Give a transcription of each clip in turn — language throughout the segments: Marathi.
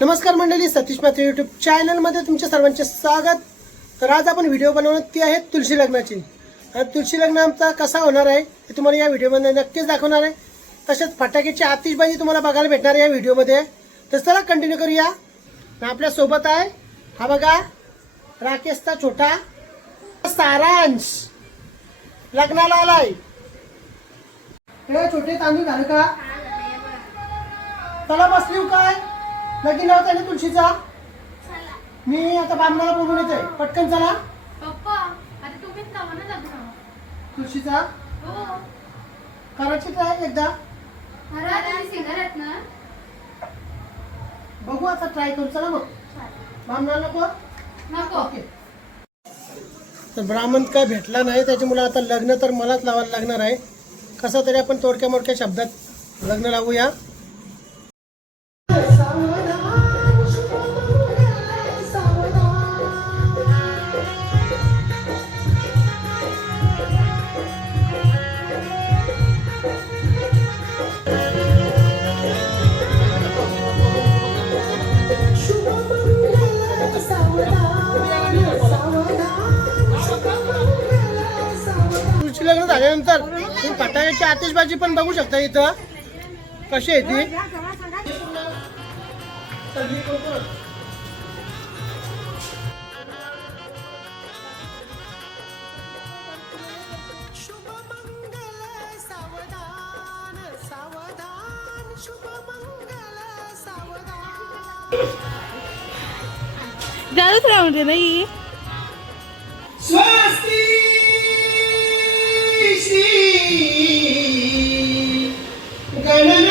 नमस्कार मंडळी सतीश मात्र युट्यूब चॅनलमध्ये तुमच्या सर्वांचे स्वागत. तर आज आपण व्हिडिओ बनवणार ती आहे तुळशी लग्नाची. आणि तुळशी लग्न आमचा कसा होणार आहे हे तुम्हाला या व्हिडिओमध्ये नक्कीच दाखवणार आहे. तसेच फटाक्याची आतिषबाजी तुम्हाला बघायला भेटणार आहे या व्हिडिओमध्ये तर चला कंटिन्यू करूया. आपल्यासोबत आहे हा बघा राकेशचा छोटा सारांश. लग्नाला आलाय. हे छोटे तांदूळ घाल का? चला बसलीव काय? लगीन लावता ना तुळशीचा? मी आता बामणाला बोलून येतोय पटकन चला. पप्पा आता तुम्हीच लावा ना लग्न तुळशीचा? हो. करायची ट्राय एकदा? अरे तुम्ही सिंगर आहेत ना. बघू आता ट्राय करू चला मग. बामणाला नको? नको. ओके. तर ब्राह्मण काय भेटला नाही त्याच्यामुळे आता लग्न तर मलाच लावायला लागणार आहे. कसं तरी आपण तोडक्या मोडक्या शब्दात लग्न लावूया. लग्न झाल्यानंतर तुम्ही फटाक्याची आतिषबाजी पण बघू शकता इथं. कशी आहे ती? चालूच राहून दे नाही स्वस्ति! see. Ganesh.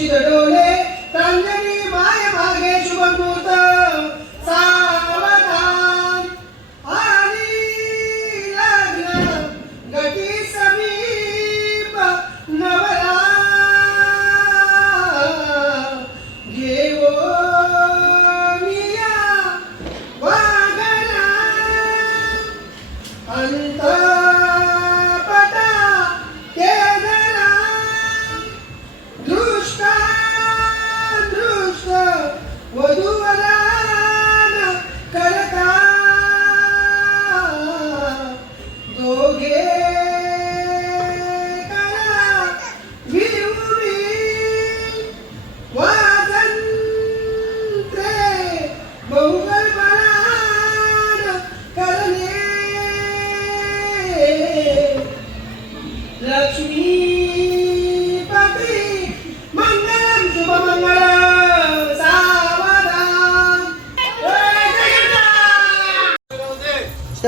पुषित पुषित डोळे प्रांजली माय मागे शुभ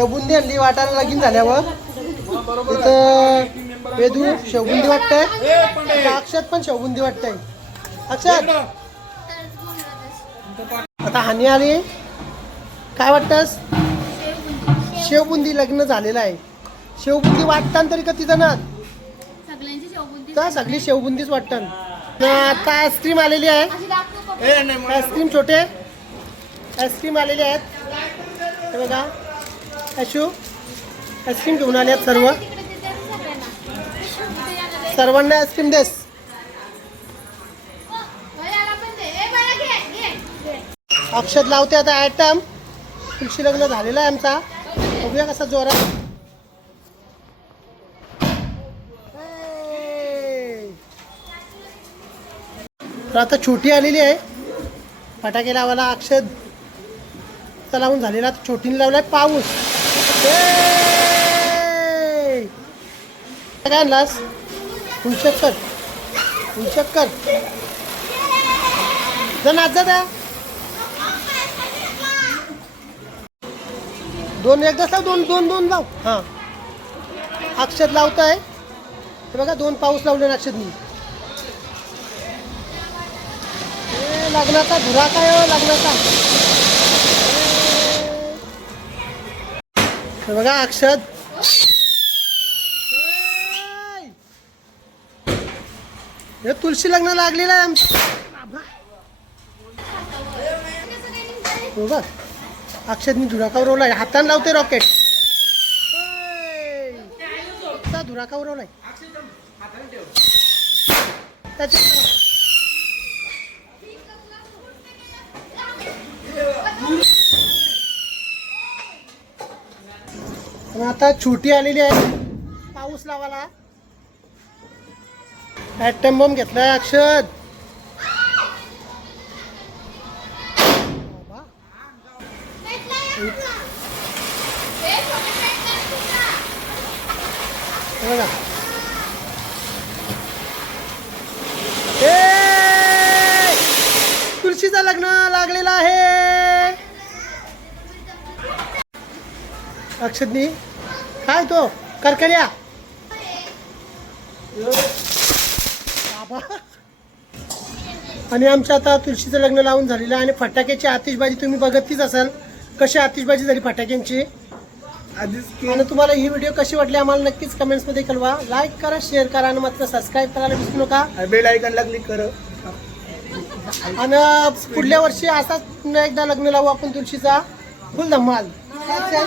शेवबुंदी आणली वाटायला लगीन झाल्यावर. इथं वेदू शेवबुंदी वाटतंय. इथं अक्षत पण शेवबुंदी वाटतंय. अक्षत. आता हानी आली. काय वाटतंस? शेवबुंदी लग्न झालेलं आहे. शेवबुंदी वाटताना तरी का तिथं ना सगळ्यांची तर सगळी शेवबुंदीच वाटतात आता आईस्क्रीम आलेली आहे. आईस्क्रीम छोटे. आईस्क्रीम आलेले आहेत. हे बघा. अशू आईस्क्रीम घेऊन आले आहेत सर्व. सर्वांना आईस्क्रीम देस. औषध अक्षत लावते आता आयटम. तुळशी लग्न झालेलं आहे आमचा. बघूया कसा जोरात. तर आता छोटी आलेली आहे. फटाके लावायला अक्षत. चा लावून झालेला आता छोटीने आहे पाऊस. काय आणलास फुलचक्कर फुलचक्कर जर नाच जा द्या दोन एकदाच लाव दोन दोन दोन लाव. हां. अक्षत लावताय. हे बघा दोन पाऊस लावले ना अक्षतनी लग्नाचा धुरा काय हो, लग्नाचा? हे बघा अक्षत! हे तुळशी लग्न लागलेलं आहे आमचं. हो बघ. अक्षरनी धुराकावर रोवलाय हाताने लावते रॉकेट धुराकावर रोवलाय त्याच्यात आता छोटी आलेली आहे. पाऊस लावायला. ॲटम बॉम्ब घेतलाय अक्षर बघा. तुळशीचं लग्न लागलेलं आहे. अक्षदनी काय तो? करकऱ्या. बाबा. आणि आमचं आता तुळशीचं लग्न लावून झालेलं आहे आणि फटाक्याची आतिषबाजी तुम्ही बघतच असाल. कशी आतिषबाजी झाली फटाक्यांची? आणि तुम्हाला ही व्हिडिओ कशी वाटली आम्हाला नक्कीच कमेंट्समध्ये कळवा. लाईक करा शेअर करा आणि मात्र सबस्क्राईब करायला विसरू नका. बेल आयकॉनला क्लिक कर. आणि पुढल्या वर्षी असाच पुन्हा एकदा लग्न लावू आपण तुळशीचा. फुल धमाल अच्छा